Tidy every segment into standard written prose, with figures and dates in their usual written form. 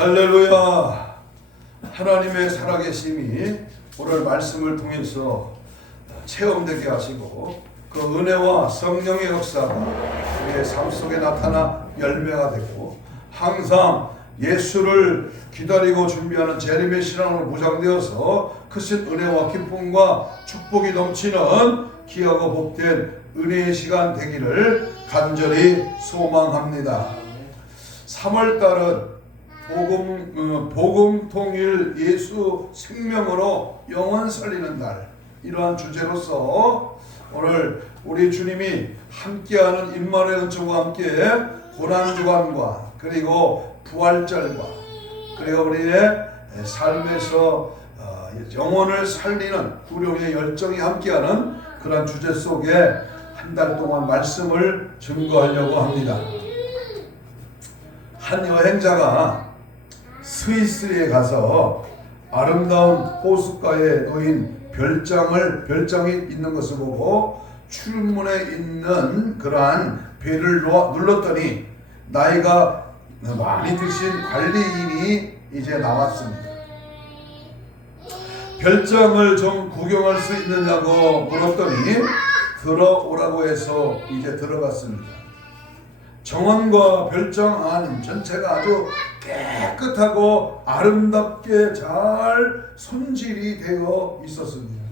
할렐루야. 하나님의 살아계심이 오늘 말씀을 통해서 체험되게 하시고 그 은혜와 성령의 역사가 우리의 삶 속에 나타나 열매가 되고 항상 예수를 기다리고 준비하는 재림의 신앙으로 무장되어서 크신 은혜와 기쁨과 축복이 넘치는 귀하고 복된 은혜의 시간 되기를 간절히 소망합니다. 3월달은 복음 통일 예수 생명으로 영원 살리는 날, 이러한 주제로서 오늘 우리 주님이 함께하는 임마누엘 은총과 함께 고난주간과 그리고 부활절과 그리고 우리의 삶에서 영혼을 살리는 구령의 열정이 함께하는 그런 주제 속에 한 달 동안 말씀을 증거하려고 합니다. 한 여행자가 스위스에 가서 아름다운 호숫가에 놓인 별장이 있는 것을 보고 출문에 있는 그러한 배를 눌렀더니 나이가 많이 드신 관리인이 이제 나왔습니다. 별장을 좀 구경할 수 있느냐고 물었더니 들어오라고 해서 이제 들어갔습니다. 정원과 별장 안 전체가 아주 깨끗하고 아름답게 잘 손질이 되어 있었습니다.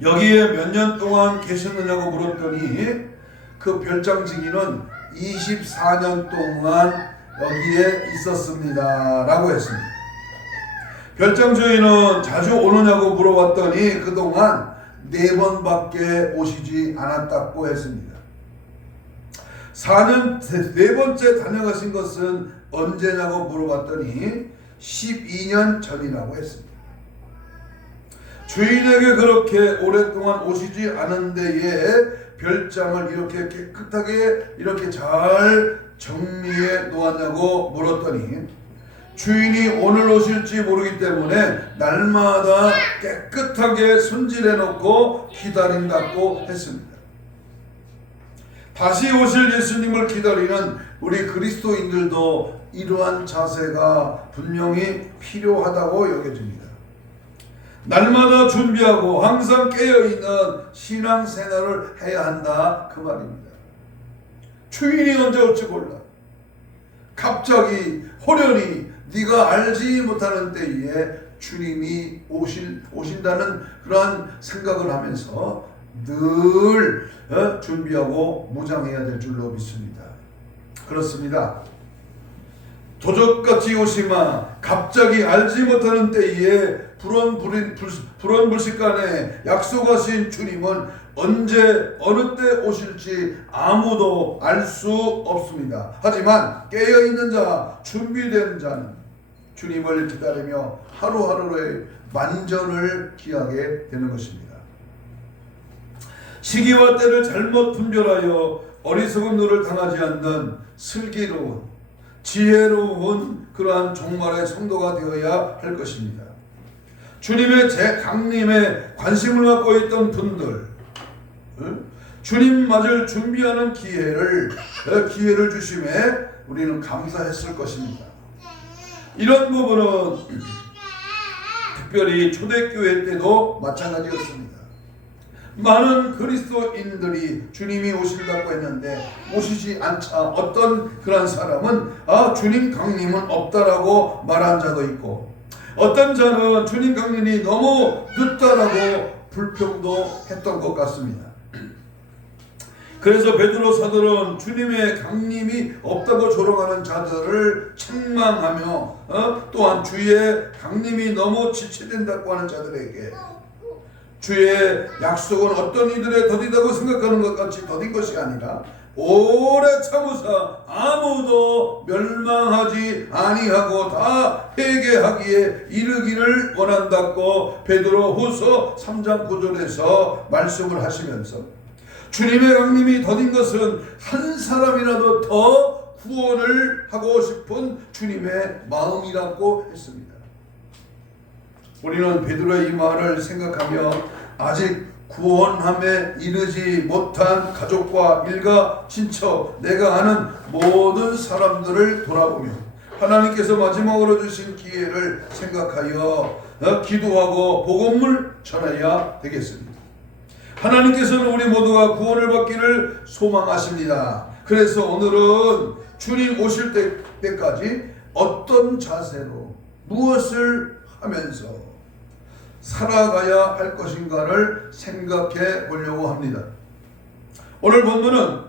여기에 몇 년 동안 계셨느냐고 물었더니 그 별장 증인은 24년 동안 여기에 있었습니다 라고 했습니다. 별장 주인은 자주 오느냐고 물어봤더니 그동안 4번밖에 오시지 않았다고 했습니다. 4년 4번째 다녀가신 것은 언제냐고 물어봤더니 12년 전이라고 했습니다. 주인에게 그렇게 오랫동안 오시지 않은 데에 별장을 이렇게 깨끗하게 이렇게 잘 정리해 놓았냐고 물었더니 주인이 오늘 오실지 모르기 때문에 날마다 깨끗하게 손질해 놓고 기다린다고 했습니다. 다시 오실 예수님을 기다리는 우리 그리스도인들도 이러한 자세가 분명히 필요하다고 여겨집니다. 날마다 준비하고 항상 깨어있는 신앙생활을 해야 한다 그 말입니다. 주인이 언제 올지 몰라. 갑자기 호련히 네가 알지 못하는 때에 주님이 오신다는 그러한 생각을 하면서 늘 준비하고 무장해야 될 줄로 믿습니다. 그렇습니다. 도적같이 오시마 갑자기 알지 못하는 때에 불원불식간에 약속하신 주님은 언제 어느 때 오실지 아무도 알 수 없습니다. 하지만 깨어있는 자, 준비된 자는 주님을 기다리며 하루하루의 만전을 기하게 되는 것입니다. 시기와 때를 잘못 분별하여 어리석은 노를 당하지 않는 슬기로운 지혜로운 그러한 종말의 성도가 되어야 할 것입니다. 주님의 강림에 관심을 갖고 있던 분들, 주님 맞을 준비하는 기회를 주심에 우리는 감사했을 것입니다. 이런 부분은 특별히 초대교회 때도 마찬가지였습니다. 많은 그리스도인들이 주님이 오신다고 했는데 오시지 않자 어떤 그런 사람은 주님 강림은 없다라고 말한 자도 있고 어떤 자는 주님 강림이 너무 늦다라고 불평도 했던 것 같습니다. 그래서 베드로 사도는 주님의 강림이 없다고 조롱하는 자들을 책망하며 또한 주의 강림이 너무 지체된다고 하는 자들에게 주의 약속은 어떤 이들의 더디다고 생각하는 것 같이 더딘 것이 아니라 오래 참으사 아무도 멸망하지 아니하고 다 회개하기에 이르기를 원한다고 베드로 후서 3장 9절에서 말씀을 하시면서 주님의 강림이 더딘 것은 한 사람이라도 더 구원을 하고 싶은 주님의 마음이라고 했습니다. 우리는 베드로의 이 말을 생각하며 아직 구원함에 이르지 못한 가족과 일가 친척 내가 아는 모든 사람들을 돌아보며 하나님께서 마지막으로 주신 기회를 생각하여 기도하고 복음을 전해야 되겠습니다. 하나님께서는 우리 모두가 구원을 받기를 소망하십니다. 그래서 오늘은 주님 오실 때까지 어떤 자세로 무엇을 하면서 살아가야 할 것인가를 생각해 보려고 합니다. 오늘 본문은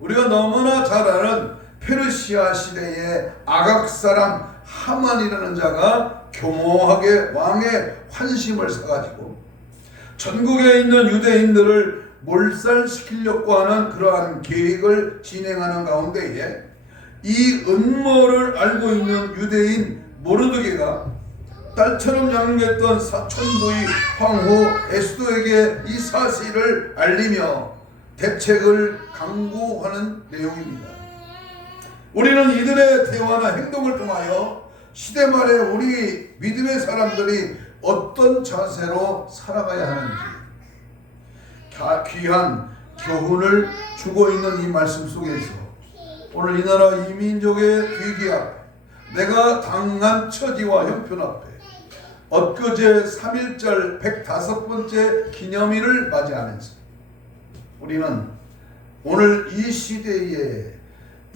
우리가 너무나 잘 아는 페르시아 시대의 아각 사람 하만이라는 자가 교모하게 왕의 환심을 사가지고 전국에 있는 유대인들을 몰살시키려고 하는 그러한 계획을 진행하는 가운데에 이 음모를 알고 있는 유대인 모르드게가 딸처럼 양육했던 사촌부의 황후 에스더에게 이 사실을 알리며 대책을 강구하는 내용입니다. 우리는 이들의 대화나 행동을 통하여 시대 말에 우리 믿음의 사람들이 어떤 자세로 살아가야 하는지 귀한 교훈을 주고 있는 이 말씀 속에서 오늘 이 나라 이 민족의 위기 앞에 내가 당한 처지와 형편 앞에 엊그제 3.1절 105번째 기념일을 맞이하면서 우리는 오늘 이 시대의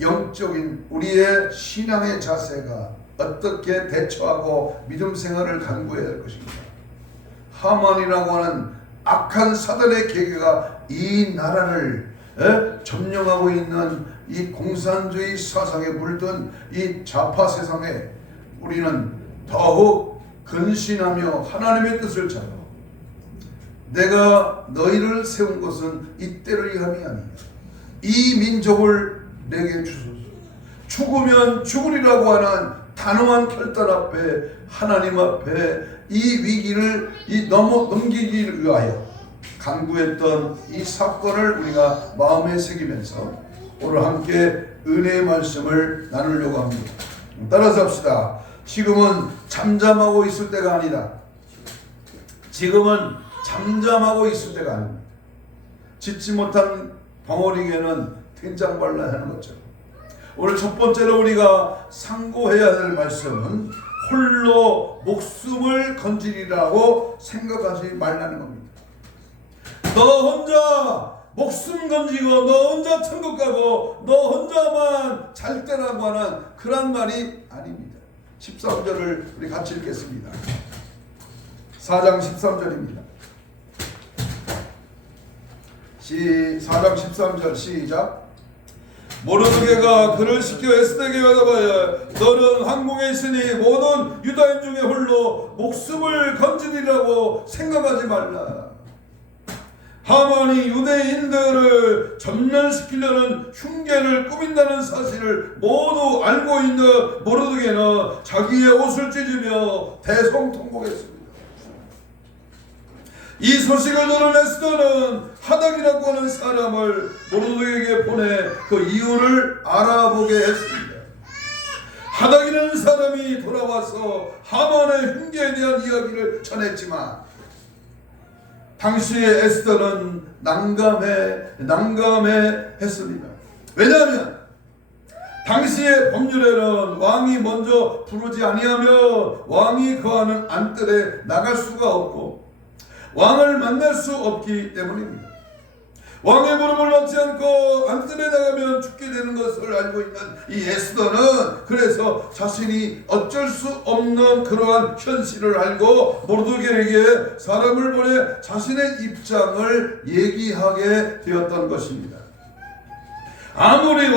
영적인 우리의 신앙의 자세가 어떻게 대처하고 믿음 생활을 간구해야 할 것인가. 하만이라고 하는 악한 사단의 계계가 이 나라를 점령하고 있는 이 공산주의 사상에 물든 이 좌파 세상에 우리는 더욱 근신하며 하나님의 뜻을 잡아 내가 너희를 세운 것은 이때를 위함이 아니냐. 이 민족을 내게 주소서. 죽으면 죽으리라고 하는 단호한 결단 앞에 하나님 앞에 이 위기를 넘기기 위하여 간구했던 이 사건을 우리가 마음에 새기면서 오늘 함께 은혜의 말씀을 나누려고 합니다. 따라서 합시다. 지금은 잠잠하고 있을 때가 아니다. 지금은 잠잠하고 있을 때가 아닙니다. 짓지 못한 벙어리에는 된장 발라야 하는 것처럼 오늘 첫 번째로 우리가 상고해야 될 말씀은 홀로 목숨을 건지리라고 생각하지 말라는 겁니다. 너 혼자 목숨 건지고 너 혼자 천국 가고 너 혼자만 잘 때라고 하는 그런 말이 아닙니다. 13절을 우리 같이 읽겠습니다. 4장 13절입니다. 4장 13절 시작. 모르드게가 그를 시켜 에스더에게 여쭤봐야 너는 황궁에 있으니 모든 유다인 중에 홀로 목숨을 건지리라고 생각하지 말라. 하만이 유대인들을 전멸시키려는 흉계를 꾸민다는 사실을 모두 알고 있는 모르드게는 자기의 옷을 찢으며 대성통곡했습니다. 이 소식을 들은 에스더는 하닥이라고 하는 사람을 모르드게에게 보내 그 이유를 알아보게 했습니다. 하닥이라는 사람이 돌아와서 하만의 흉계에 대한 이야기를 전했지만 당시에 에스더는 난감했습니다. 왜냐하면 당시의 법률에는 왕이 먼저 부르지 아니하면 왕이 거하는 안뜰에 나갈 수가 없고 왕을 만날 수 없기 때문입니다. 왕의 부름을 받지 않고 안뜰에 나가면 죽게 되는 것을 알고 있는 이 에스더는 그래서 자신이 어쩔 수 없는 그러한 현실을 알고 모르드게에게 사람을 보내 자신의 입장을 얘기하게 되었던 것입니다. 아무리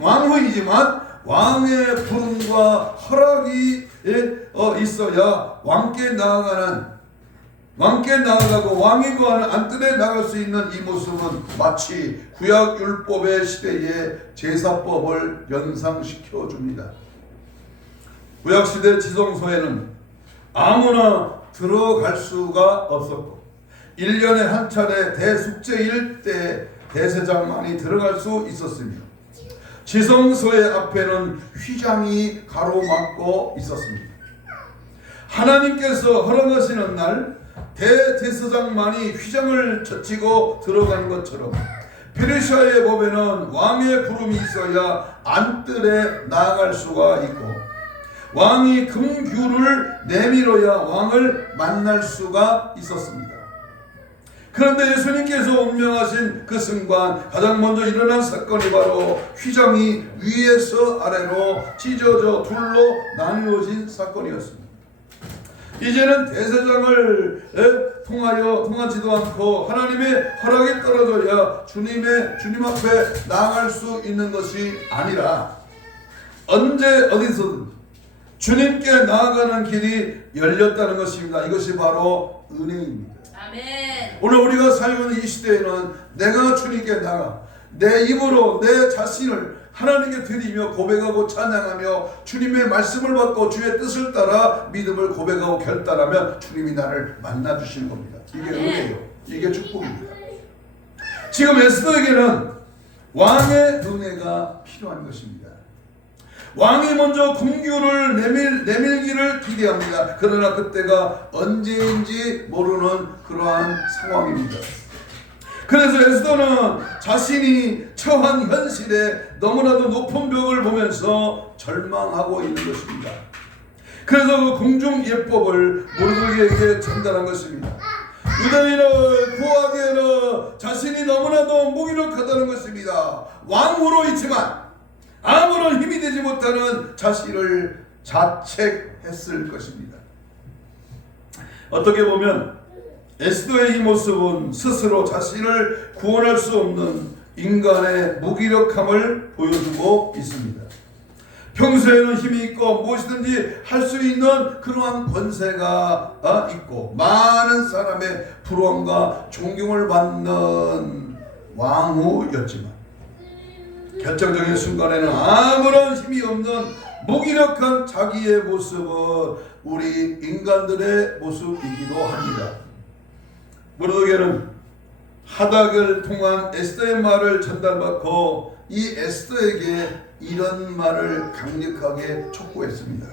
왕후이지만 왕의 부름과 허락이 있어야 왕께 나아가고 왕이 거하는 안뜰에 나갈 수 있는 이 모습은 마치 구약 율법의 시대의 제사법을 연상시켜 줍니다. 구약 시대 지성소에는 아무나 들어갈 수가 없었고 1년에 한 차례 대숙제일 때 대제사장만이 들어갈 수 있었으며 지성소의 앞에는 휘장이 가로막고 있었습니다. 하나님께서 허락하시는 날 대제사장만이 휘장을 젖히고 들어가는 것처럼 페르시아의 법에는 왕의 부름이 있어야 안뜰에 나아갈 수가 있고 왕이 금규를 내밀어야 왕을 만날 수가 있었습니다. 그런데 예수님께서 운명하신 그 순간 가장 먼저 일어난 사건이 바로 휘장이 위에서 아래로 찢어져 둘로 나뉘어진 사건이었습니다. 이제는 대제사장을 통하지도 않고 하나님의 허락이 떨어져야 주님 앞에 나아갈 수 있는 것이 아니라 언제 어디서든 주님께 나아가는 길이 열렸다는 것입니다. 이것이 바로 은혜입니다. 아멘. 오늘 우리가 살고 있는 이 시대에는 내가 주님께 나가 내 입으로 내 자신을 하나님께 드리며 고백하고 찬양하며 주님의 말씀을 받고 주의 뜻을 따라 믿음을 고백하고 결단하면 주님이 나를 만나주시는 겁니다. 이게 은혜예요. 이게 축복입니다. 지금 에스더에게는 왕의 은혜가 필요한 것입니다. 왕이 먼저 금규를 내밀기를 기대합니다. 그러나 그때가 언제인지 모르는 그러한 상황입니다. 그래서 에스더는 자신이 처한 현실에 너무나도 높은 벽을 보면서 절망하고 있는 것입니다. 그래서 그 궁중 예법을 모르드게에게 전달한 것입니다. 유다인을 구하기에는 자신이 너무나도 무기력하다는 것입니다. 왕으로 있지만 아무런 힘이 되지 못하는 자신을 자책했을 것입니다. 어떻게 보면 에스더의 이 모습은 스스로 자신을 구원할 수 없는 인간의 무기력함을 보여주고 있습니다. 평소에는 힘이 있고 무엇이든지 할 수 있는 그러한 권세가 있고 많은 사람의 부러움과 존경을 받는 왕후였지만 결정적인 순간에는 아무런 힘이 없는 무기력한 자기의 모습은 우리 인간들의 모습이기도 합니다. 모르드게는 하닥을 통한 에스더의 말을 전달받고 이 에스더에게 이런 말을 강력하게 촉구했습니다.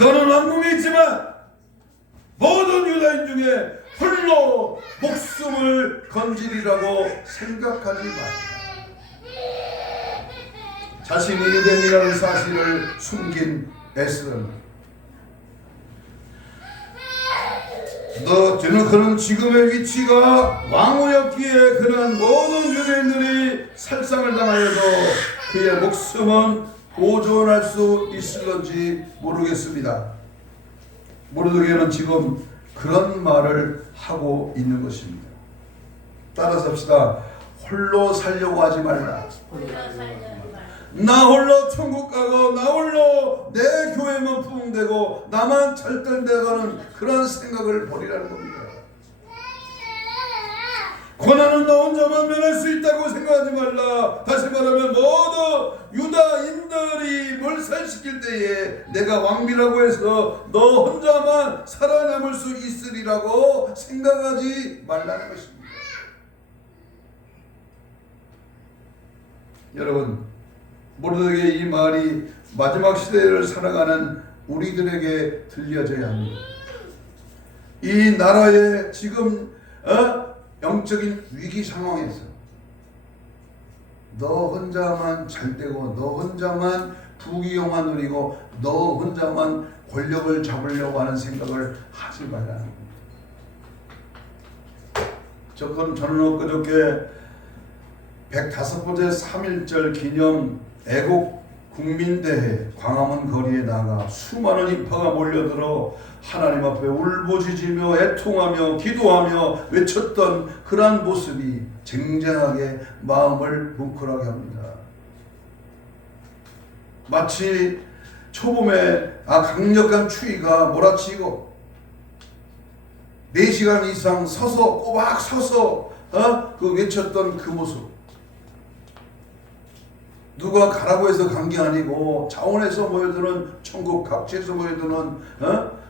너는 왕궁에 있지만 모든 유다인 중에 홀로 목숨을 건지리라고 생각하지 말라. 자신이 유대인이라는 사실을 숨긴 에스더는 저는 그런 지금의 위치가 왕후였기에 그런 모든 유대인들이 살상을 당하여도 그의 목숨은 보존할 수 있을런지 모르겠습니다. 모르드게는 지금 그런 말을 하고 있는 것입니다. 따라서 합시다. 홀로 살려고 하지 말라. 나 홀로 천국 가고 나 홀로 내 교회만 부흥되고 나만 잘된다가는 그런 생각을 버리라는 겁니다. 고난은 너 혼자만 면할 수 있다고 생각하지 말라. 다시 말하면 모두 유다인들이 몰살시킬 때에 내가 왕비라고 해서 너 혼자만 살아남을 수 있으리라고 생각하지 말라는 것입니다. 여러분, 모르드게의 이 말이 마지막 시대를 살아가는 우리들에게 들려져야 합니다. 이 나라의 지금 영적인 위기 상황에서 너 혼자만 잘되고 너 혼자만 부귀영화 누리고 너 혼자만 권력을 잡으려고 하는 생각을 하지 말라는 겁니다. 저는 엊그저께 105번째 3.1절 기념 애국 국민대회 광화문 거리에 나가 수많은 인파가 몰려들어 하나님 앞에 울부짖으며 애통하며 기도하며 외쳤던 그러한 모습이 쟁쟁하게 마음을 뭉클하게 합니다. 마치 초봄에 강력한 추위가 몰아치고 4시간 이상 꼬박 서서 그 외쳤던 그 모습. 누가 가라고 해서 간 게 아니고 자원에서 모여드는 천국 각지에서 모여드는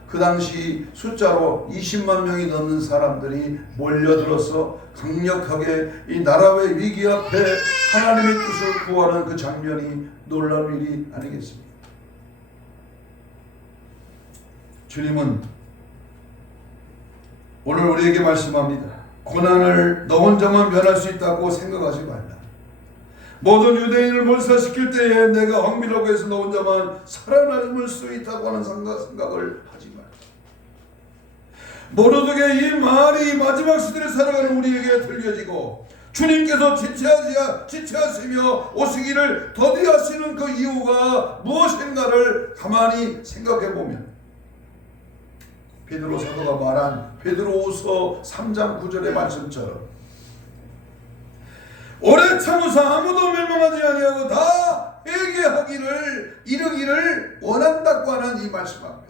그 당시 숫자로 20만 명이 넘는 사람들이 몰려들어서 강력하게 이 나라의 위기 앞에 하나님의 뜻을 구하는 그 장면이 놀라운 일이 아니겠습니까? 주님은 오늘 우리에게 말씀합니다. 고난을 너 혼자만 면할 수 있다고 생각하지 말라. 모든 유대인을 몰살시킬 때에 내가 황비라고 해서 너 혼자만 살아남을 수 있다고 하는 생각을 하지 말라. 모르드게 이 말이 마지막 시대를 살아가는 우리에게 들려지고 주님께서 지체하시며 오시기를 더디하시는 그 이유가 무엇인가를 가만히 생각해 보면 베드로 사도가 말한 베드로후서 3장 9절의 말씀처럼 오래 참으사 아무도 멸망하지 아니하고 다 회개하기를 이르기를 원한다고 하는 이 말씀 앞에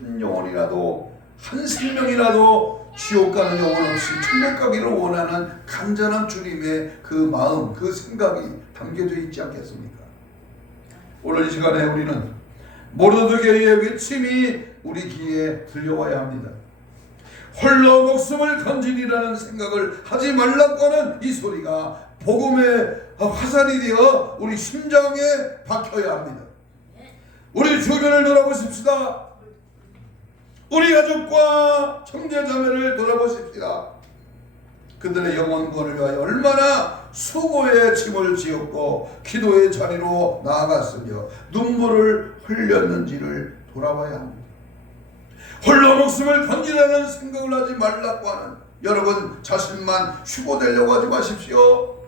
한 영혼이라도 한 생명이라도 지옥 가는 영혼 없이 천국 가기를 원하는 간절한 주님의 그 마음, 그 생각이 담겨져 있지 않겠습니까? 오늘 이 시간에 우리는 모르드게의 외침이 우리 귀에 들려와야 합니다. 홀로 목숨을 건지리라는 생각을 하지 말라고 하는 이 소리가 복음의 화살이 되어 우리 심장에 박혀야 합니다. 우리 주변을 돌아보십시다. 우리 가족과 형제자매를 돌아보십시다. 그들의 영혼권을 위하여 얼마나 수고의 짐을 지었고 기도의 자리로 나아갔으며 눈물을 흘렸는지를 돌아봐야 합니다. 홀로 목숨을 건지라는 생각을 하지 말라고 하는 여러분 자신만 휴고되려고 하지 마십시오.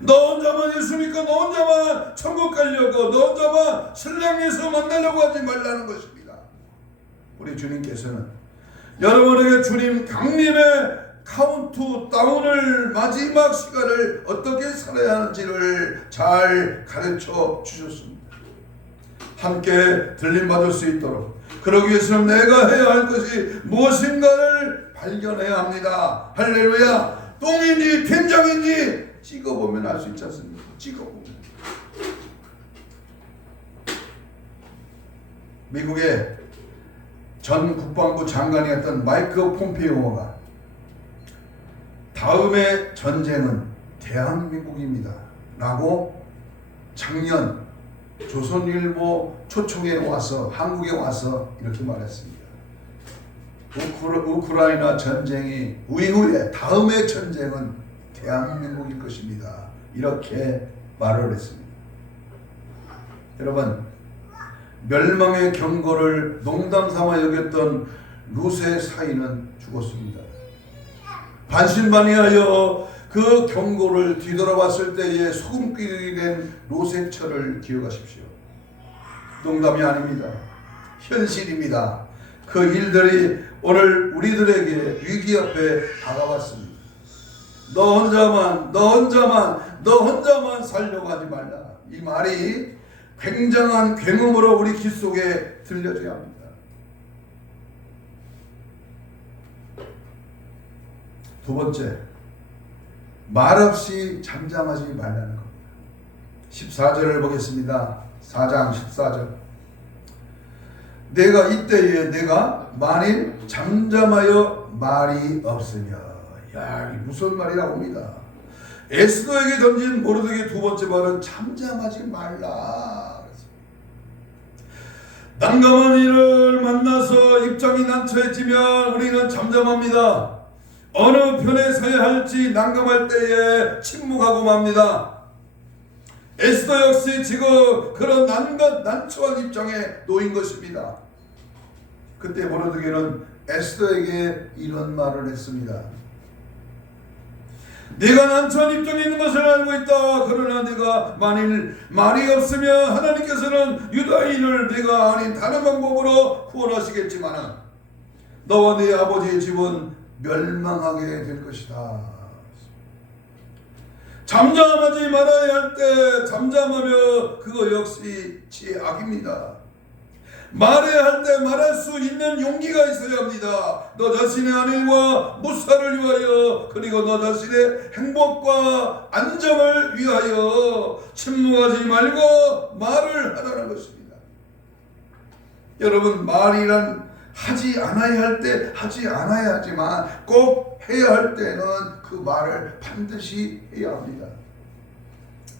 너 혼자만 예수 믿고 너 혼자만 천국 가려고 너 혼자만 신랑 예수 만나려고 하지 말라는 것입니다. 우리 주님께서는 여러분에게 주님 강림의 카운트다운을 마지막 시간을 어떻게 살아야 하는지를 잘 가르쳐 주셨습니다. 함께 들림받을 수 있도록 그러기 위해서는 내가 해야 할 것이 무엇인가를 발견해야 합니다. 할렐루야. 똥인지 된장인지 찍어보면 알 수 있지 않습니까? 찍어보면. 미국의 전 국방부 장관이었던 마이크 폼페이오가 다음의 전쟁은 대한민국입니다 라고 작년 조선일보 초청에 와서 한국에 와서 이렇게 말했습니다. 우크라이나 전쟁이 이후에 다음의 전쟁은 대한민국일 것입니다. 이렇게 말을 했습니다. 여러분, 멸망의 경고를 농담삼아 여겼던 룻의 사이는 죽었습니다. 반신반의하여 그 경고를 뒤돌아봤을 때의 소금끼리 된 롯의 처를 기억하십시오. 농담이 아닙니다. 현실입니다. 그 일들이 오늘 우리들에게 위기 앞에 다가왔습니다. 너 혼자만 살려고 하지 말라. 이 말이 굉장한 굉음으로 우리 귀 속에 들려줘야 합니다. 두 번째, 말없이 잠잠하지 말라는 겁니다. 14절을 보겠습니다. 4장 14절. 내가 이때에 내가 만일 잠잠하여 말이 없으며, 야, 이 무슨 말이라고 합니다. 에스더에게 던진 모르드게의 두 번째 말은 잠잠하지 말라. 난감한 일을 만나서 입장이 난처해지면 우리는 잠잠합니다. 어느 편에 서야 할지 난감할 때에 침묵하고 맙니다. 에스더 역시 지금 그런 난처한 입장에 놓인 것입니다. 그때 모르드게는 에스더에게 이런 말을 했습니다. 네가 난처한 입장에 있는 것을 알고 있다. 그러나 네가 만일 말이 없으면 하나님께서는 유다인을 네가 아닌 다른 방법으로 구원하시겠지만 너와 네 아버지의 집은 멸망하게 될 것이다. 잠잠하지 말아야 할 때 잠잠하며 그거 역시 죄악입니다. 말해야 할 때 말할 수 있는 용기가 있어야 합니다. 너 자신의 안위와 무사를 위하여 그리고 너 자신의 행복과 안정을 위하여 침묵하지 말고 말을 하라는 것입니다. 여러분, 말이란 하지 않아야 할 때 하지 않아야 하지만 꼭 해야 할 때는 그 말을 반드시 해야 합니다.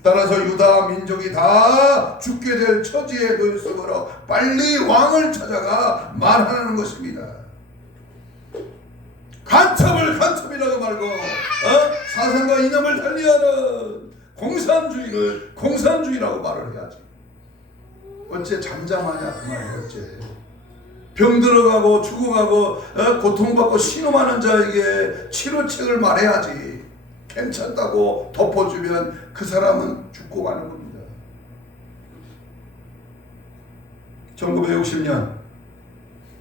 따라서 유다 민족이 다 죽게 될 처지에 놓였으므로 빨리 왕을 찾아가 말하는 것입니다. 간첩을 간첩이라고 말고 사상과 이념을 달리하는 공산주의를 공산주의라고 말을 해야지. 어째 잠잠하냐 그 말이야. 어째 병 들어가고 죽어가고 고통받고 신음하는 자에게 치료책을 말해야지. 괜찮다고 덮어주면 그 사람은 죽고 가는 겁니다. 1960년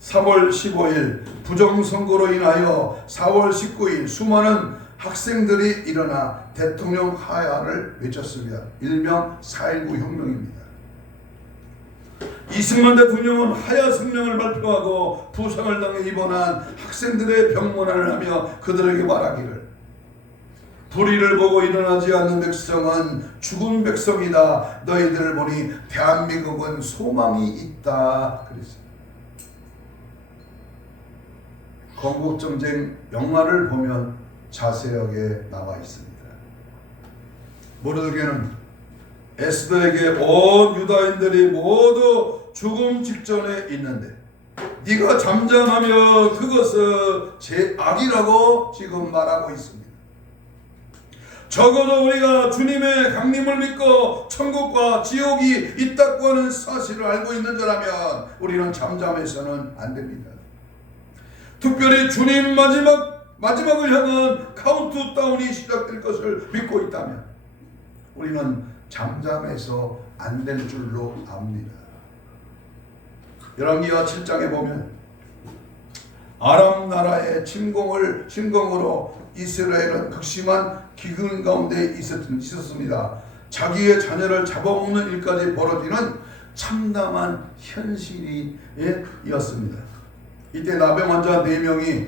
3월 15일 부정선거로 인하여 4월 19일 수많은 학생들이 일어나 대통령 하야를 외쳤습니다. 일명 4.19 혁명입니다. 이승만 대통령은 하야 성명을 발표하고 부상을 당해 입원한 학생들의 병문안을 하며 그들에게 말하기를 불의를 보고 일어나지 않는 백성은 죽은 백성이다. 너희들을 보니 대한민국은 소망이 있다. 그랬습니다. 건국전쟁 영화를 보면 자세하게 나와 있습니다. 모르드게는 에스더에게 온 유다인들이 모두 죽음 직전에 있는데 네가 잠잠하면 그것은 제 악이라고 지금 말하고 있습니다. 적어도 우리가 주님의 강림을 믿고 천국과 지옥이 있다고 하는 사실을 알고 있는 자라면 우리는 잠잠해서는 안 됩니다. 특별히 주님 마지막을 향한 카운트다운이 시작될 것을 믿고 있다면 우리는 잠잠해서 안 될 줄로 압니다. 열왕기하 7장에 보면 아람 나라의 침공으로 이스라엘은 극심한 기근 가운데 있었습니다. 자기의 자녀를 잡아먹는 일까지 벌어지는 참담한 현실이었습니다. 이때 나병 환자 4명이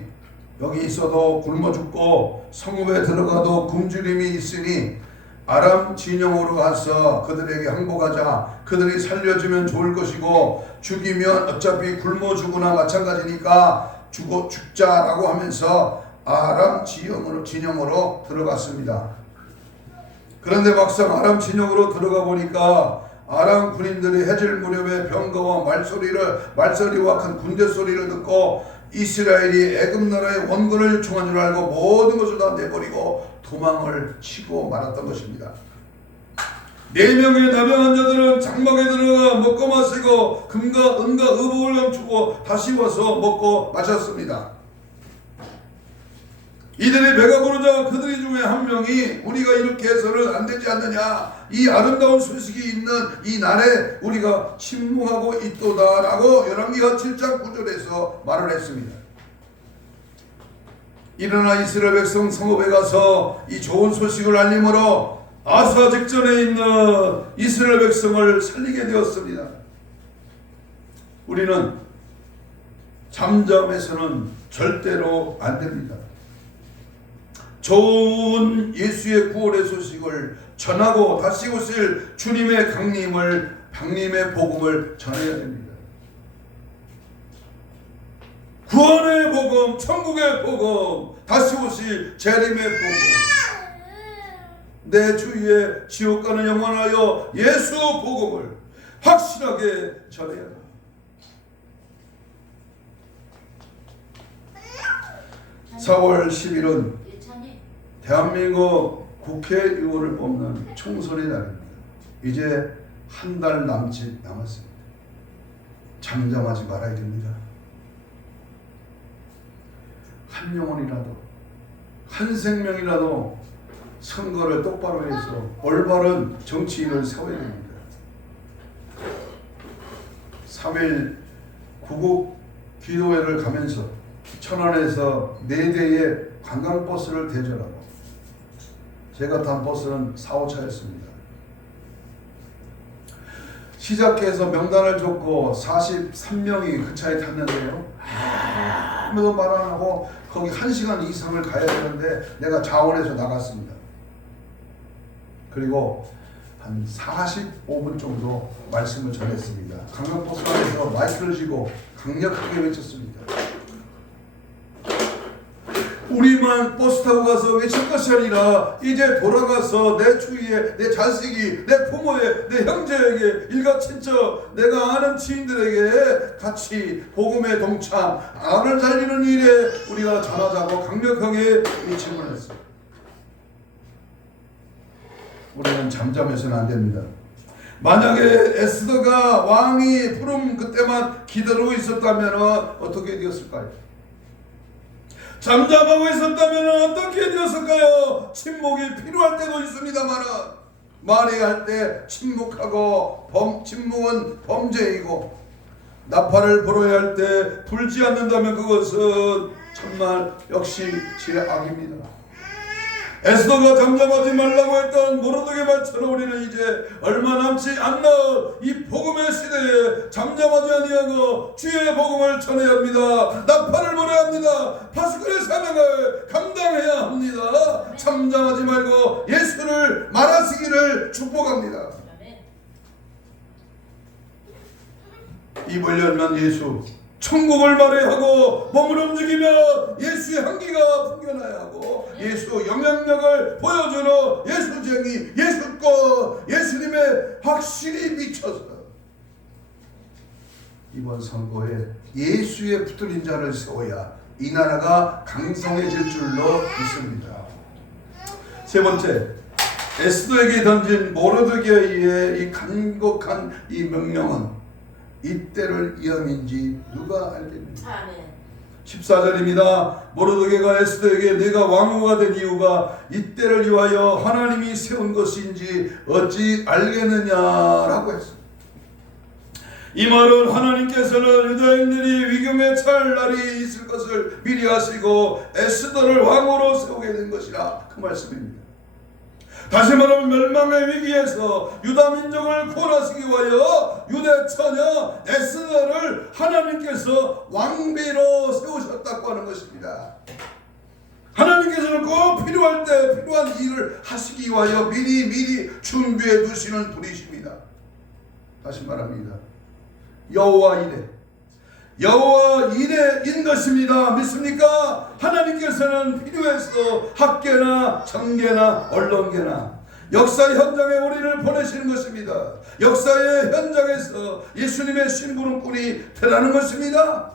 여기 있어도 굶어 죽고 성읍에 들어가도 굶주림이 있으니 아람 진영으로 가서 그들에게 항복하자. 그들이 살려주면 좋을 것이고 죽이면 어차피 굶어 죽으나 마찬가지니까 죽자라고 하면서 아람 진영으로 들어갔습니다. 그런데 막상 아람 진영으로 들어가 보니까 아람 군인들이 해질 무렵에 병거와 말소리와 큰 군대 소리를 듣고 이스라엘이 애굽 나라의 원군을 요청한 줄 알고 모든 것을 다 내버리고 도망을 치고 말았던 것입니다. 4명의 나병 환자들은 장막에 들어가 먹고 마시고 금과 은과 의복을 감추고 다시 와서 먹고 마셨습니다. 이들이 배가 부르자 그들 중에 한 명이 우리가 이렇게 해서는 안 되지 않느냐, 이 아름다운 소식이 있는 이 날에 우리가 침묵하고 있도다 라고 열왕기하 7장 9절에서 말을 했습니다. 일어나 이스라엘 백성 성읍에 가서 이 좋은 소식을 알림으로 아사 직전에 있는 이스라엘 백성을 살리게 되었습니다. 우리는 잠잠해서는 절대로 안 됩니다. 좋은 예수의 구원의 소식을 전하고 다시 오실 주님의 강림의 복음을 전해야 됩니다. 구원의 복음, 천국의 복음, 다시 오실 재림의 복음, 내 주위에 지옥 가는 영원하여 예수 복음을 확실하게 전해야 합니다. (4월 10일은) 대한민국 국회의원을 뽑는 총선의 날입니다. 이제 한 달 남짓 남았습니다. 잠잠하지 말아야 됩니다. 한 영혼이라도, 한 생명이라도 선거를 똑바로 해서 올바른 정치인을 세워야 됩니다. 3일 구국 기도회를 가면서 천안에서 4대의 관광버스를 대절하고 제가 탄 버스는 4, 5차였습니다. 시작해서 명단을 줬고 43명이 그 차에 탔는데요. 아무도 말 안 하고 거기 1시간 이상을 가야 되는데 내가 자원해서 나갔습니다. 그리고 한 45분 정도 말씀을 전했습니다. 관광버스 안에서 마이크를 쥐고 강력하게 외쳤습니다. 우리만 버스 타고 가서 외칠 것이 아니라 이제 돌아가서 내 주위에 내 자식이, 내 부모에, 내 형제에게, 일가친척, 내가 아는 지인들에게 같이 복음의 동참, 암을 살리는 일에 우리가 전하자고 강력하게 외침을 했어요. 우리는 잠잠해서는 안 됩니다. 만약에 에스더가 왕이 부름 그때만 기다리고 있었다면 어떻게 되었을까요? 잠잠하고 있었다면 어떻게 되었을까요? 침묵이 필요할 때도 있습니다만 말해야 할 때 침묵하고 침묵은 범죄이고 나팔을 불어야 할 때 불지 않는다면 그것은 정말 역시 죄악입니다. 에스더가 잠잠하지 말라고 했던 모르드게 말처럼 우리는 이제 얼마 남지 않는 이 복음의 시대에 잠잠하지 아니하고 주의 복음을 전해야 합니다. 나팔을 불어야 합니다. 파수꾼의 사명을 감당해야 합니다. 잠잠하지 말고 예수를 말하시기를 축복합니다. 입을 열면 예수, 천국을 말해야 하고 몸을 움직이며 예수의 향기가 풍겨나야 하고 예수 영향력을 보여주는 예수쟁이, 예수껏 예수님의 확실히 미쳐서 이번 선거에 예수의 붙들린 자를 세워야 이 나라가 강성해질 줄로 믿습니다. 세 번째, 에스더에게 던진 모르드게의 이 간곡한 이 명령은 이때를 위함인지 누가 알겠느냐. 14절입니다. 모르드게가 에스더에게 내가 왕후가 된 이유가 이때를 위하여 하나님이 세운 것인지 어찌 알겠느냐라고 했습니다. 이 말은 하나님께서는 유다인들이 위경에 처할 날이 있을 것을 미리 하시고 에스더를 왕으로 세우게 된 것이라 그 말씀입니다. 다시 말하면 멸망의 위기에서 유다 민족을 구원하시기 위하여 유대 처녀 에스더를 하나님께서 왕비로 세우셨다고 하는 것입니다. 하나님께서는 꼭 필요할 때 필요한 일을 하시기 위하여 미리 준비해 두시는 분이십니다. 다시 말합니다. 여호와 이레인 것입니다. 믿습니까? 하나님께서는 필요해서 학계나 정계나 언론계나 역사의 현장에 우리를 보내시는 것입니다. 역사의 현장에서 예수님의 심부름꾼이 되라는 것입니다.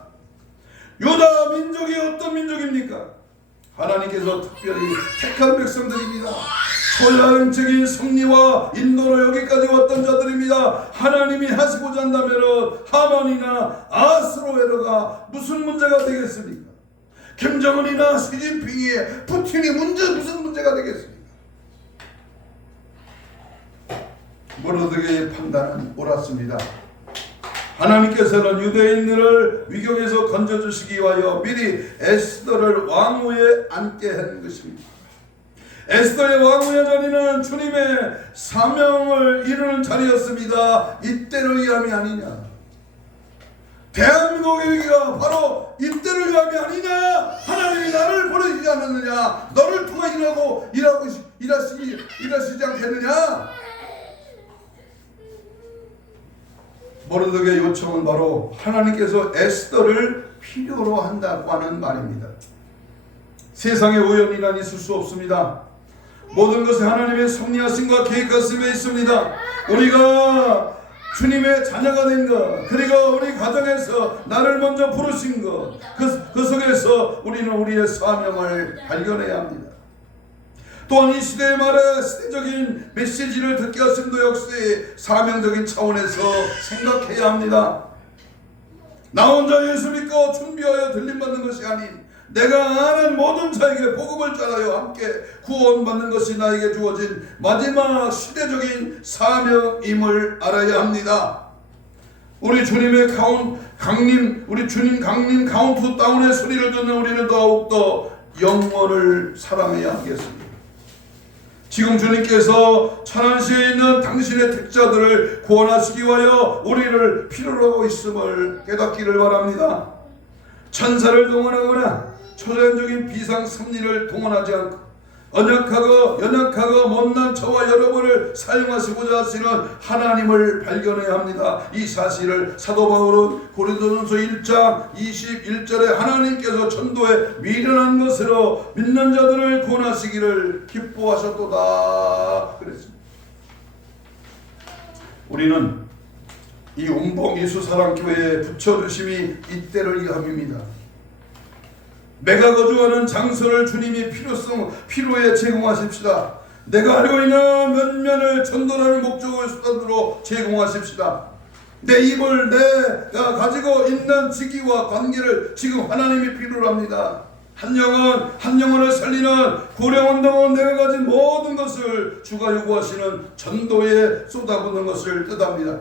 유다 민족이 어떤 민족입니까? 하나님께서 특별히 택한 백성들입니다. 초자연적인 섭리와 인도로 여기까지 왔던 자들입니다. 하나님이 하시고자 한다면 하만이나 아스로에르가 무슨 문제가 되겠습니까? 김정은이나 시진핑이 푸틴이 무슨 문제가 되겠습니까? 모르드게의 판단은 옳았습니다. 하나님께서는 유대인들을 위경에서 건져주시기 위하여 미리 에스더를 왕후에 앉게 한 것입니다. 에스더의 왕후의 자리는 주님의 사명을 이루는 자리였습니다. 이때를 위함이 아니냐. 대한민국의 위기가 바로 이때를 위함이 아니냐. 하나님이 나를 보내시지 않았느냐. 너를 통해 일하시지 않겠느냐. 모르드게의 요청은 바로 하나님께서 에스더를 필요로 한다고 하는 말입니다. 세상에 우연이란 있을 수 없습니다. 모든 것이 하나님의 섭리하심과 계획하심에 있습니다. 우리가 주님의 자녀가 된 것, 그리고 우리 가정에서 나를 먼저 부르신 것, 그 속에서 우리는 우리의 사명을 발견해야 합니다. 또한 이 시대의 말에 시대적인 메시지를 듣게 하심도 역시 사명적인 차원에서 생각해야 합니다. 나 혼자 예수 믿고 준비하여 들림받는 것이 아닌 내가 아는 모든 자에게 복음을 전하여 함께 구원받는 것이 나에게 주어진 마지막 시대적인 사명임을 알아야 합니다. 우리 주님의 우리 주님 강림 카운트다운의 소리를 듣는 우리는 더욱더 영혼을 사랑해야 하겠습니다. 지금 주님께서 천안시에 있는 당신의 택자들을 구원하시기 위하여 우리를 필요로 하고 있음을 깨닫기를 바랍니다. 천사를 동원하거나 초자연적인 비상 섭리를 동원하지 않고 언약하고 연약하고 못난 저와 여러분을 사용하시고자 하시는 하나님을 발견해야 합니다. 이 사실을 사도 바울은 고린도전서 1장 21절에 하나님께서 전도에 미련한 것으로 믿는 자들을 구원하시기를 기뻐하셨도다 그랬습니다. 우리는 이 운봉 예수사랑교회의 부처주심이 이때를 위함입니다. 내가 거주하는 장소를 주님이 필요에 제공하십시다. 내가 하려고 있는 면면을 전도라는 목적을 수단으로 제공하십시다. 내 입을 내가 가지고 있는 직위와 관계를 지금 하나님이 필요로 합니다. 한 영혼을 살리는 구령운동은 내가 가진 모든 것을 주가 요구하시는 전도에 쏟아붓는 것을 뜻합니다.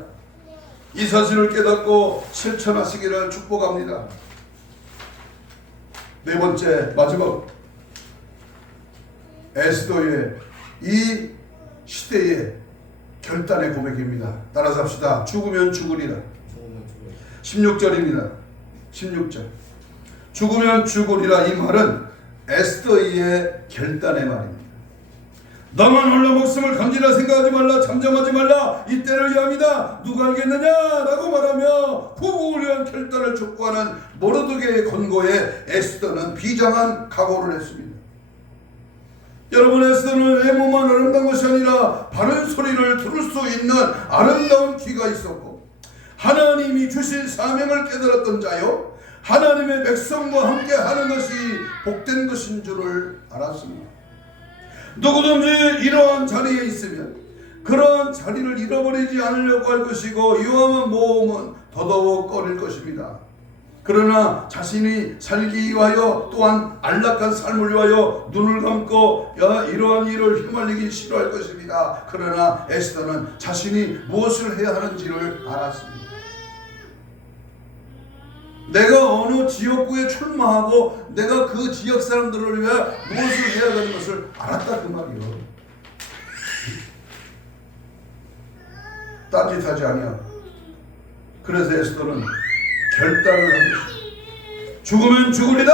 이 사실을 깨닫고 실천하시기를 축복합니다. 네 번째 마지막 에스더의 이 시대의 결단의 고백입니다. 따라서 합시다. 죽으면 죽으리라. 16절입니다. 16절. 죽으면 죽으리라. 이 말은 에스더의 결단의 말입니다. 너만 홀로 목숨을 감지라 생각하지 말라. 잠잠하지 말라. 이때를 위함이다. 누가 알겠느냐 라고 말하며 후국을 위한 결단을 촉구하는 모르드게의 권고에 에스더는 비장한 각오를 했습니다. 여러분, 에스더는 외모만 아름다운 것이 아니라 바른 소리를 들을 수 있는 아름다운 귀가 있었고 하나님이 주신 사명을 깨달았던 자요, 하나님의 백성과 함께 하는 것이 복된 것인 줄을 알았습니다. 누구든지 이러한 자리에 있으면 그러한 자리를 잃어버리지 않으려고 할 것이고 위험한 모험은 더더욱 꺼릴 것입니다. 그러나 자신이 살기 위하여 또한 안락한 삶을 위하여 눈을 감고 이러한 일을 휘말리기 싫어할 것입니다. 그러나 에스더는 자신이 무엇을 해야 하는지를 알았습니다. 내가 어느 지역구에 출마하고 내가 그 지역 사람들을 위해 무엇을 해야 되는 것을 알았다 그 말이요. 딴짓하지 아니야. 그래서 에스더는 결단을 한 것입니다. 죽으면 죽으리다.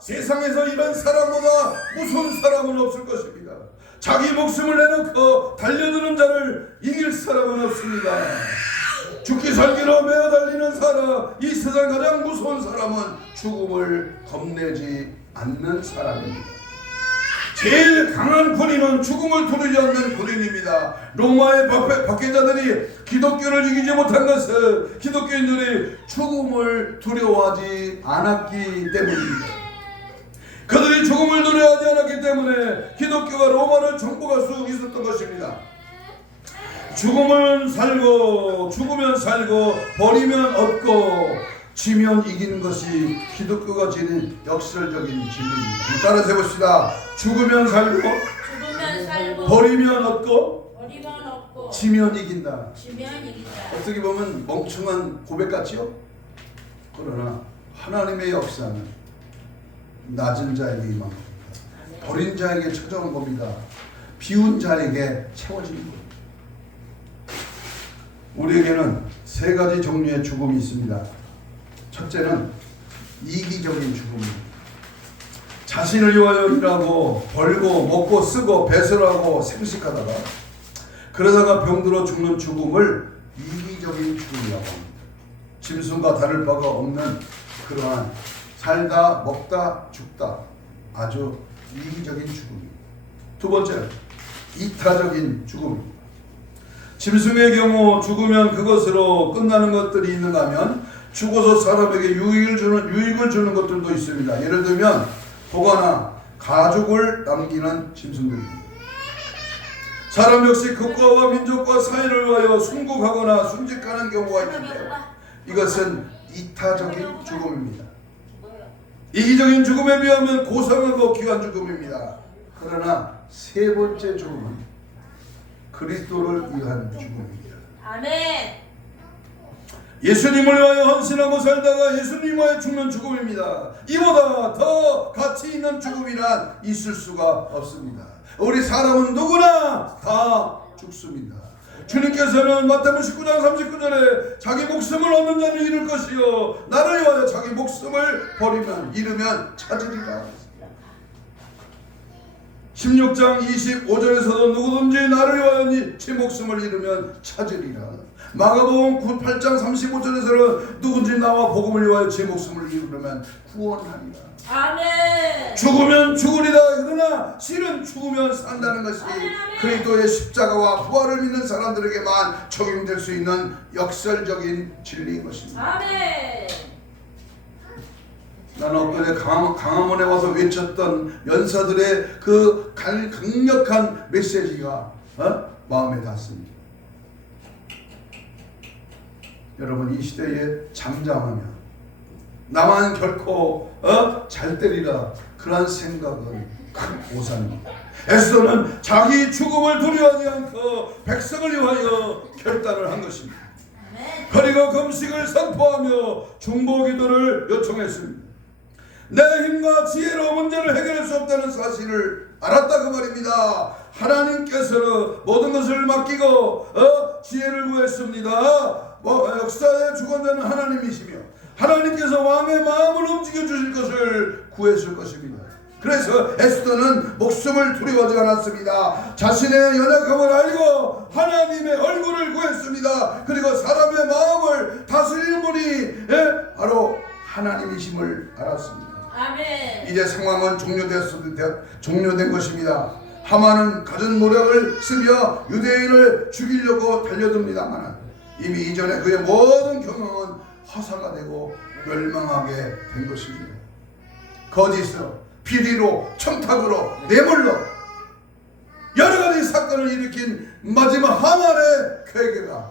세상에서 이런 사람보다 무서운 사람은 없을 것입니다. 자기 목숨을 내놓고 달려드는 자를 이길 사람은 없습니다. 죽기 살기로 매어 달리는 사람, 이 세상 가장 무서운 사람은 죽음을 겁내지 않는 사람입니다. 제일 강한 군인은 죽음을 두려워하지 않는 군인입니다. 로마의 박해자들이 기독교를 이기지 못한 것은 기독교인들이 죽음을 두려워하지 않았기 때문입니다. 그들이 죽음을 두려워하지 않았기 때문에 기독교가 로마를 정복할 수 있었던 것입니다. 죽으면 살고 버리면 얻고 지면 이기는 것이 기독교가 지닌 역설적인 진리입니다. 따라서 해봅시다. 죽으면 살고 버리면 얻고 지면 이긴다. 어떻게 보면 멍청한 고백 같지요? 그러나 하나님의 역사는 낮은 자에게 임한 겁니다. 버린 자에게 찾아온 겁니다. 비운 자에게 채워지는 겁니다. 우리에게는 세 가지 종류의 죽음이 있습니다. 첫째는 이기적인 죽음입니다. 자신을 위하여 일하고 벌고 먹고 쓰고 배설하고 생식하다가 그러다가 병들어 죽는 죽음을 이기적인 죽음이라고 합니다. 짐승과 다를 바가 없는 그러한 살다 먹다 죽다 아주 이기적인 죽음입니다. 두 번째는 이타적인 죽음입니다. 짐승의 경우 죽으면 그것으로 끝나는 것들이 있는가 하면 죽어서 사람에게 유익을 주는 것들도 있습니다. 예를 들면 도가나 가죽을 남기는 짐승들입니다. 사람 역시 국가와 민족과 사회를 위하여 순국하거나 순직하는 경우가 있는데 이것은 이타적인 죽음입니다. 이기적인 죽음에 비하면 고상하고 귀한 죽음입니다. 그러나 세 번째 죽음은 그리스도를 위한 죽음입니다. 아멘. 예수님을 위하여 헌신하고 살다가 예수님 위하여 죽는 죽음입니다. 이보다 더 가치 있는 죽음이란 있을 수가 없습니다. 우리 사람은 누구나 다 죽습니다. 주님께서는 마태복음 19장 39절에 자기 목숨을 얻는 자는 잃을 것이요 나를 위하여 자기 목숨을 버리면 잃으면 찾으리라. 16장 25절에서도 누구든지 나를 위하여 제 목숨을 잃으면 찾으리라. 마가복음 8장 35절에서는 누구든지 나와 복음을 위하여 제 목숨을 잃으면 구원하리라. 아멘. 죽으면 죽으리라. 그러나 실은 죽으면 산다는 것이 그리스도의 십자가와 부활을 믿는 사람들에게만 적용될 수 있는 역설적인 진리인 것입니다. 아멘. 나는 엊그제 강화문에 와서 외쳤던 연사들의 그 강력한 메시지가 마음에 닿습니다. 여러분, 이 시대에 잠잠하면 나만 결코 잘 되리라 그런 생각은 큰 오산입니다. 에스더는 자기 죽음을 두려워하지 않고 백성을 위하여 결단을 한 것입니다. 그리고 금식을 선포하며 중보기도를 요청했습니다. 내 힘과 지혜로 문제를 해결할 수 없다는 사실을 알았다 그 말입니다. 하나님께서는 모든 것을 맡기고 지혜를 구했습니다. 역사의 주관자는 하나님이시며 하나님께서 왕의 마음을 움직여 주실 것을 구했을 것입니다. 그래서 에스더는 목숨을 두려워하지 않았습니다. 자신의 연약함을 알고 하나님의 얼굴을 구했습니다. 그리고 사람의 마음을 다스리는 분이 바로 하나님이심을 알았습니다. 아멘. 이제 상황은 종료된 것입니다. 하만은 가진 노력을 쓰며 유대인을 죽이려고 달려듭니다만 이미 이전에 그의 모든 경험은 허사가 되고 멸망하게 된 것입니다. 거짓으로, 비리로, 청탁으로, 뇌물로 여러 가지 사건을 일으킨 마지막 하만의 괴계가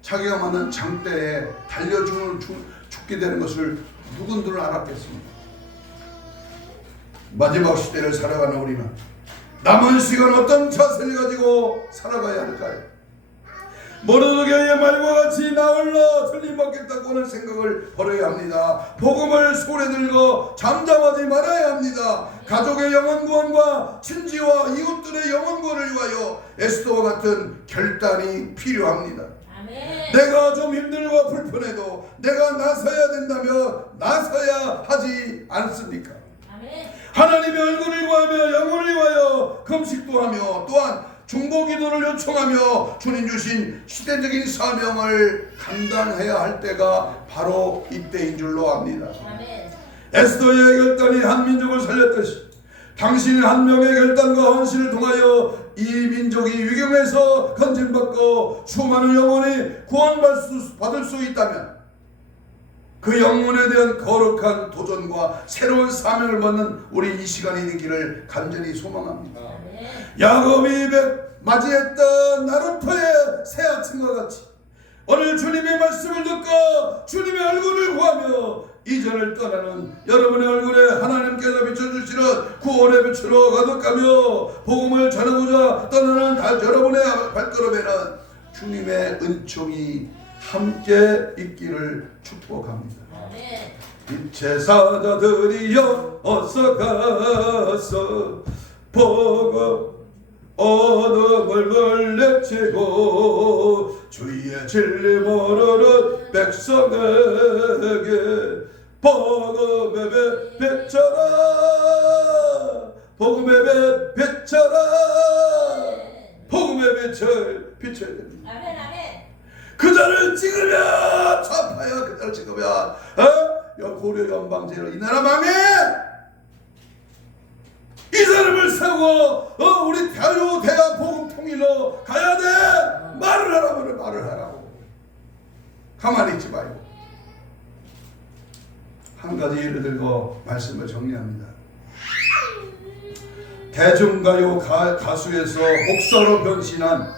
자기가 만든 장대에 달려 죽게 되는 것을 누군들 알았겠습니까? 마지막 시대를 살아가는 우리는 남은 시간 어떤 자세를 가지고 살아가야 할까요? 모르드게의 말과 같이 나 홀로 틀림받겠다고 하는 생각을 버려야 합니다. 복음을 손에 들고 잠잠하지 말아야 합니다. 가족의 영혼 구원과 친지와 이웃들의 영혼 구원을 위하여 에스더와 같은 결단이 필요합니다. 아멘. 내가 좀 힘들고 불편해도 내가 나서야 된다면 나서야 하지 않습니까? 아멘. 하나님의 얼굴을 구하며 영혼을 위하여 금식도 하며 또한 중보기도를 요청하며 주님 주신 시대적인 사명을 감당해야 할 때가 바로 이때인 줄로 압니다. 아멘. 에스더의 결단이 한 민족을 살렸듯이 당신의 한 명의 결단과 헌신을 통하여 이 민족이 위경에서 건진받고 수많은 영혼이 구원받을 수 있다면 그 영혼에 대한 거룩한 도전과 새로운 사명을 받는 우리 이 시간이 되기를 간절히 소망합니다. 야곱이 맞이했던 나루토의 새 아침과 같이 오늘 주님의 말씀을 듣고 주님의 얼굴을 구하며 이전을 떠나는 여러분의 얼굴에 하나님께서 비춰주시는 구원의 빛으로 가득하며 복음을 전하고자 떠나는 여러분의 발걸음에는 주님의 은총이 함께 있기를 축복합니다. 빛의 사자들이여 어서 가서 복음 어둠을 물리치고 주의 진리 모르는 백성에게 복음의 빛 비춰라. 복음의 빛 비춰라. 복음의 빛을 비춰야 됩니다. 아멘. 아멘. 그자를 찍으면 좌파야. 그자를 찍으면 고려 연방제로 이 나라 망해. 이 사람을 세우고 우리 대한 복음 통일로 가야 돼. 말을 하라면 말을 하라고. 가만히 있지 말고. 한 가지 예를 들고 말씀을 정리합니다. 대중가요 가수에서 목사로 변신한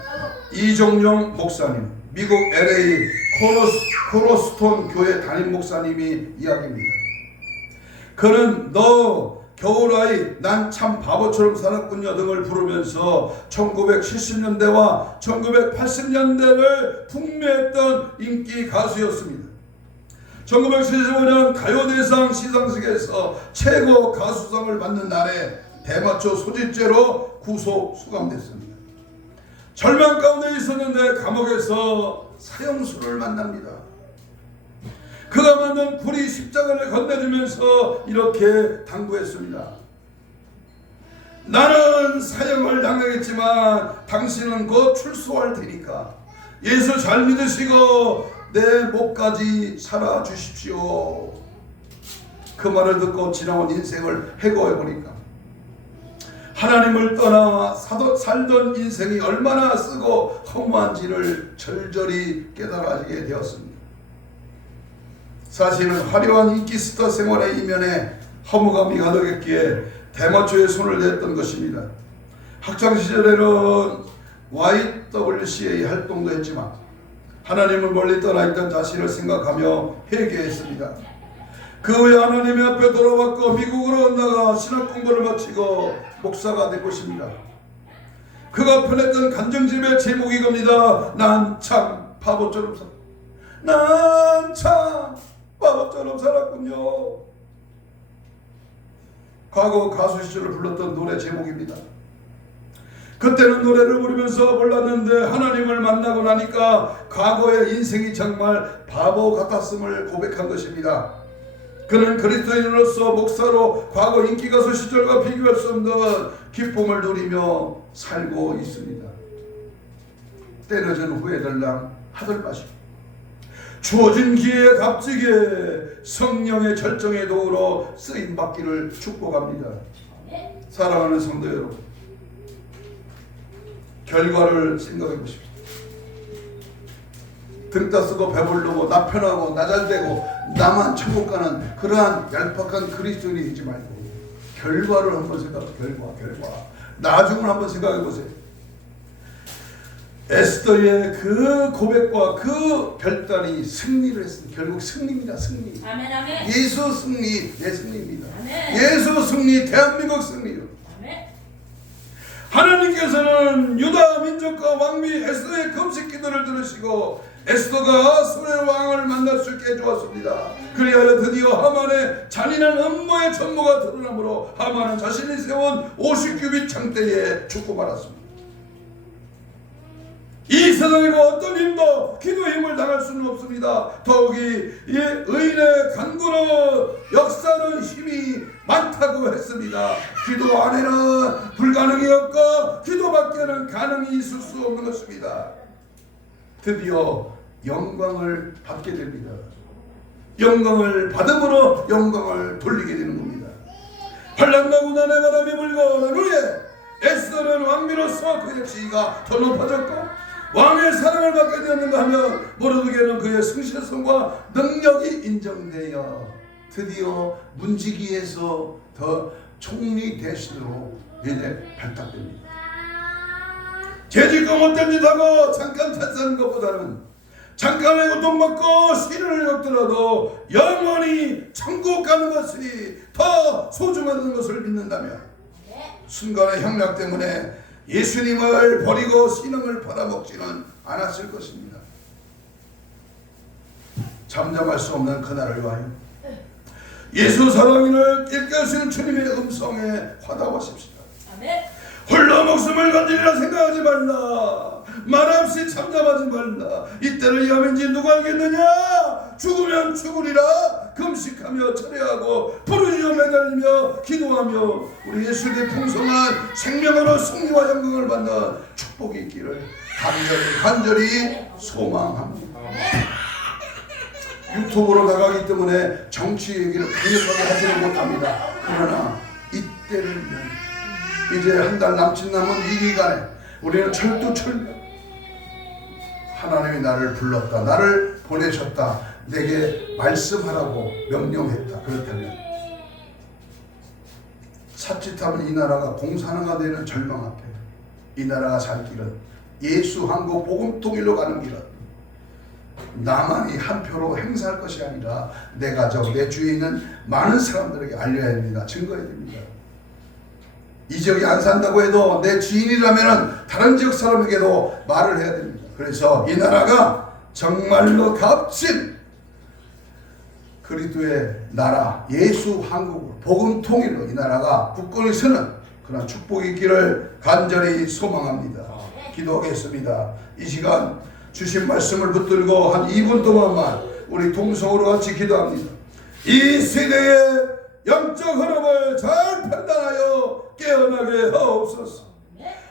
이종용 목사님, 미국 LA 코로스톤 교회 담임 목사님이 이야기입니다. 그는 너 겨울아이 난 참 바보처럼 살았군요 등을 부르면서 1970년대와 1980년대를 풍미했던 인기 가수였습니다. 1975년 가요대상 시상식에서 최고 가수상을 받는 날에 대마초 소집죄로 구속 수감됐습니다. 절망 가운데 있었는데 감옥에서 사형수를 만납니다. 그가 만든 구리 십자가를 건네주면서 이렇게 당부했습니다. 나는 사형을 당하겠지만 당신은 곧 출소할 테니까 예수 잘 믿으시고 내 목까지 살아주십시오. 그 말을 듣고 지나온 인생을 해고해보니까 하나님을 떠나 살던 인생이 얼마나 쓰고 허무한지를 절절히 깨달아지게 되었습니다. 사실은 화려한 인기스타 생활의 이면에 허무감이 가득했기에 대마초에 손을 댔던 것입니다. 학창시절에는 YWCA 활동도 했지만 하나님을 멀리 떠나 있던 자신을 생각하며 회개했습니다. 그 후에 하나님의 앞에 돌아왔고 미국으로 나가 신학 공부를 마치고 목사가 될 것입니다. 그가 펴냈던 간증집의 제목이 겁니다. 난 참 바보처럼 난 참 바보처럼 살았군요. 과거 가수 시절을 불렀던 노래 제목입니다. 그때는 노래를 부르면서 몰랐는데 하나님을 만나고 나니까 과거의 인생이 정말 바보 같았음을 고백한 것입니다. 그는 그리스도인으로서 목사로 과거 인기가수 시절과 비교할 수 없는 기쁨을 누리며 살고 있습니다. 때려진 후회들랑 하들바시 주어진 기회에 값지게 성령의 절정의 도구로 쓰임받기를 축복합니다. 사랑하는 성도 여러분, 결과를 생각해 보십시오. 등 따쓰고 배부르고 나 편하고 나 잘되고 나만 천국 가는 그러한 얄팍한 그리스도인이 되지 말고 결과를 한번 생각해. 결과 나중을 한번 생각해 보세요. 에스더의 그 고백과 그 결단이 승리를 했습니다. 결국 승리입니다. 승리. 아멘, 아멘. 예수 승리, 내 승리입니다. 아멘. 예수 승리, 대한민국 승리요. 아멘. 하나님께서는 유다 민족과 왕비 에스더의 금식 기도를 들으시고 에스더가 소의 왕을 만날 수 있게 해주었습니다. 그리하여 드디어 하만의 잔인한 음모의 전모가 드러나므로 하만은 자신이 세운 50규빗 창대에 죽고 말았습니다. 이 세상에는 어떤 힘도 기도의 힘을 당할 수는 없습니다. 더욱이 이 의인의 간구는 역사는 힘이 많다고 했습니다. 기도 안에는 불가능이 없고 기도밖에는 가능이 있을 수 없는 것입니다. 드디어 영광을 받게 됩니다. 영광을 받음으로 영광을 돌리게 되는 겁니다. 환난나고 나의 바람이 불고 난 후에 에스더는 왕비로서 그의 지위가 더 높아졌고 왕의 사랑을 받게 되었는가 하면 모르드게는 그의 성실성과 능력이 인정되어 드디어 문지기에서 더 총리 대신으로 이제 발탁됩니다. 죄짓고 못된 짓 하고 잠깐 탓하는 것보다는 잠깐의 고통받고 시련을 겪더라도 영원히 천국 가는 것이 더 소중한 것을 믿는다면 순간의 향락 때문에 예수님을 버리고 신앙을 팔아먹지는 않았을 것입니다. 잠잠할 수 없는 그날을 위하여 예수 사랑인을 일깨우시는 주님의 음성에 화답하십시다. 아멘. 홀로 목숨을 건지리라 생각하지 말라. 말없이 잠잠하지 말라. 이때를 야민지 누가 알겠느냐. 죽으면 죽으리라. 금식하며 철회하고 부르짖어 매달리며 기도하며 우리 예수의 풍성한 생명으로 승리와 영광을 받는 축복이 있기를 간절히 소망합니다. 유튜브로 나가기 때문에 정치 얘기를 강력하게 하지는 못합니다. 그러나 이때를 이제 한 달 남짓 남은 이 기간에 우리는 철두철미 하나님이 나를 불렀다, 나를 보내셨다, 내게 말씀하라고 명령했다. 그렇다면 자칫하면 이 나라가 공산화가 되는 절망 앞에 이 나라가 살 길은 예수 한국 복음 통일로 가는 길은 나만이 한 표로 행사할 것이 아니라 내 가족, 내 주위에 있는 많은 사람들에게 알려야 됩니다. 증거해야 됩니다. 이 지역에 안 산다고 해도 내 지인이라면 다른 지역 사람에게도 말을 해야 됩니다. 그래서 이 나라가 정말로 값진 그리스도의 나라, 예수 한국으로 복음 통일로 이 나라가 굳건히 서는 그런 축복이 있기를 간절히 소망합니다. 기도하겠습니다. 이 시간 주신 말씀을 붙들고 한 2분 동안만 우리 동성으로 같이 기도합니다. 이 세대의 영적 흐름을 잘 판단하여 깨어나게 하옵소서.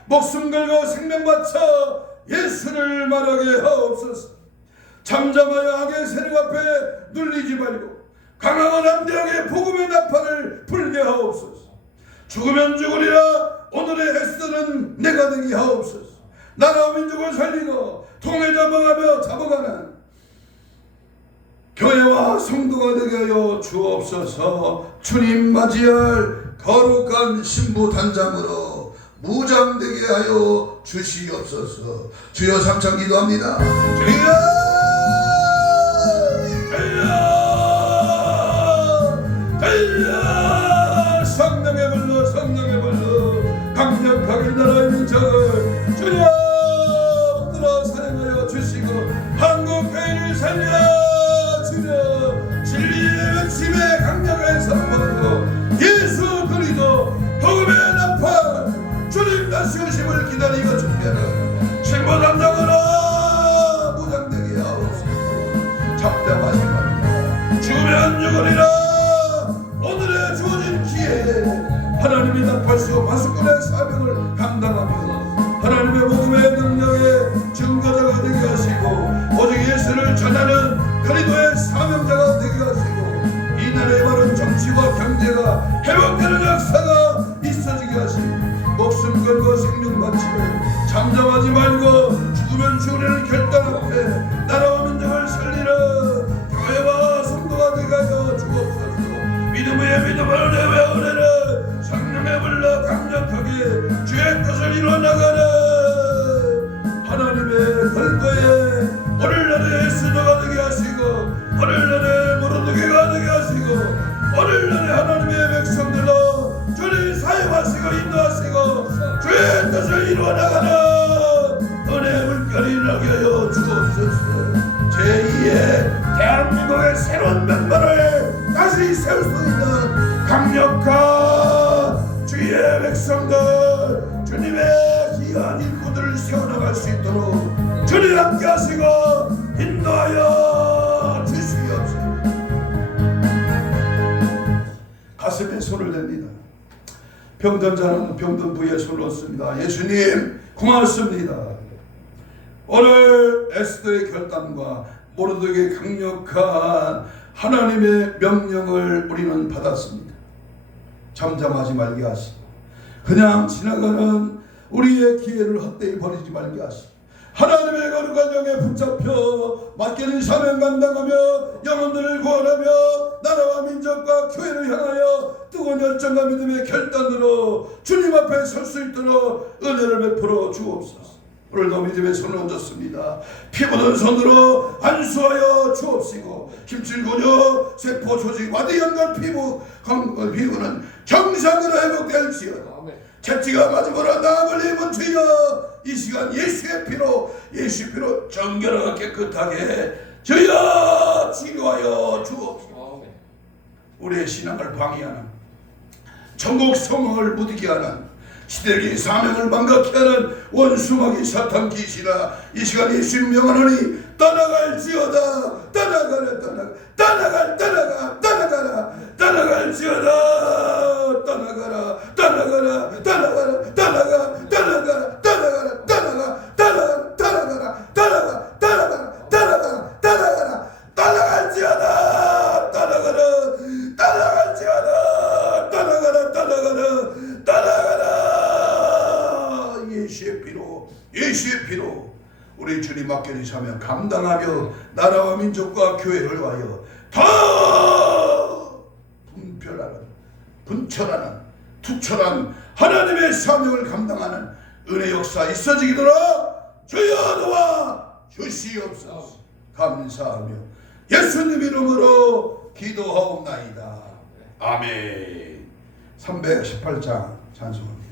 목숨 걸고 생명 바쳐 예수를 말하게 하옵소서. 잠잠하여 악의 세력 앞에 눌리지 말고 강하고 담대하게 복음의 나팔을 불게 하옵소서. 죽으면 죽으리라 오늘의 에스더는 내가 되게 하옵소서. 나라와 민족을 살리고 통해 잡아가며 잡아가는 교회와 성도가 되게 하여 주옵소서. 주님 맞이할 거룩한 신부 단장으로 무장되게 하여 주시옵소서. 주여 삼창 기도합니다. 주여 성령의 불로 성령의 불로 강력하게 나라의 민족을 주여 들어 사랑하여 주시고 한국교회를 살려 주여 진리의 외침에 강력하게 선포하고 예수 그리스도 복음의 나팔 주님 다시 오심을 기다리고 준비하는 신부 담당으로 무장되게 하옵소서. 잡담하지 말고 죽으면 죽으리라 오늘의 주어진 기회에 하나님이 나팔수 파수꾼의 사명을 감당하며 하나님의 복음의 능력의 증거자가 되게 하시고 오직 예수를 전하는 그리스도의 사명자가 되게 하시고 이 나라의 바른 정치와 경제가 회복되는 역사가 있어지게 하시고 목숨 걸고 생명 바치며 잠잠하지 말고 죽으면 죽으려는 결단 앞에 나라와 민족을 살리는 교회와 성도가 되게 하여 주옵소서. 믿음의 믿음을 내외우리는 성령의 불러 강력하게 주의 뜻을 이루어나가는 하나님의 걸거에 오늘날의 수도가 되게 하시고 오늘날의 무릎되게가 되게 하시고 오늘날의 하나님의 백성들로 주님 사용하시고 인도하시고 주의 뜻을 이루어나가는 은혜의 물결이 나게 하여 주옵소서. 제2의 대한민국의 새로운 면모를 다시 세울 수 있는 강력한 주의 백성들 주님의 귀한 일꾼들을 세워나갈 수 있도록 주님 함께 하시고 인도하여 주시옵소서. 가슴에 손을 댑니다. 병든 자는 병든 부위에 손을 얹습니다. 예수님 고맙습니다. 오늘 에스더의 결단과 모르드게의 강력한 하나님의 명령을 우리는 받았습니다. 잠잠하지 말게 하시고 그냥 지나가는 우리의 기회를 헛되이 버리지 말게 하시고 하나님의 거룩한 영에 붙잡혀 맡겨진 사명 감당하며 영혼들을 구원하며 나라와 민족과 교회를 향하여 뜨거운 열정과 믿음의 결단으로 주님 앞에 설 수 있도록 은혜를 베풀어 주옵소서. 오늘도 믿음의 손을 얹었습니다. 피 묻은 손으로 안수하여 주옵시고 힘줄 근육, 세포 조직, 와대 연관 피부는 정상으로 회복될지어다. 채찍아 맞음으로 나음을 입은 주여 이 시간 예수의 피로 정결하고 깨끗하게 주여 치료하여 주옵소서. 우리의 신앙을 방해하는 천국 소망을 무디게 하는 시대의 사명을 망각케 하는 원수마귀 사탄 귀신아 이 시간 예수님 명하노니 떠나갈지어다. 떠나갈지어다. 예수의 피로 우리 주님 맡겨진 사명 감당하며 나라와 민족과 교회를 위하여 더 분철하는 투철한 하나님의 사명을 감당하는 은혜 역사 있어지도록 주여 도와 주시옵소서. 감사하며 예수님 이름으로 기도하옵나이다. 아멘. 318장 찬송합니다.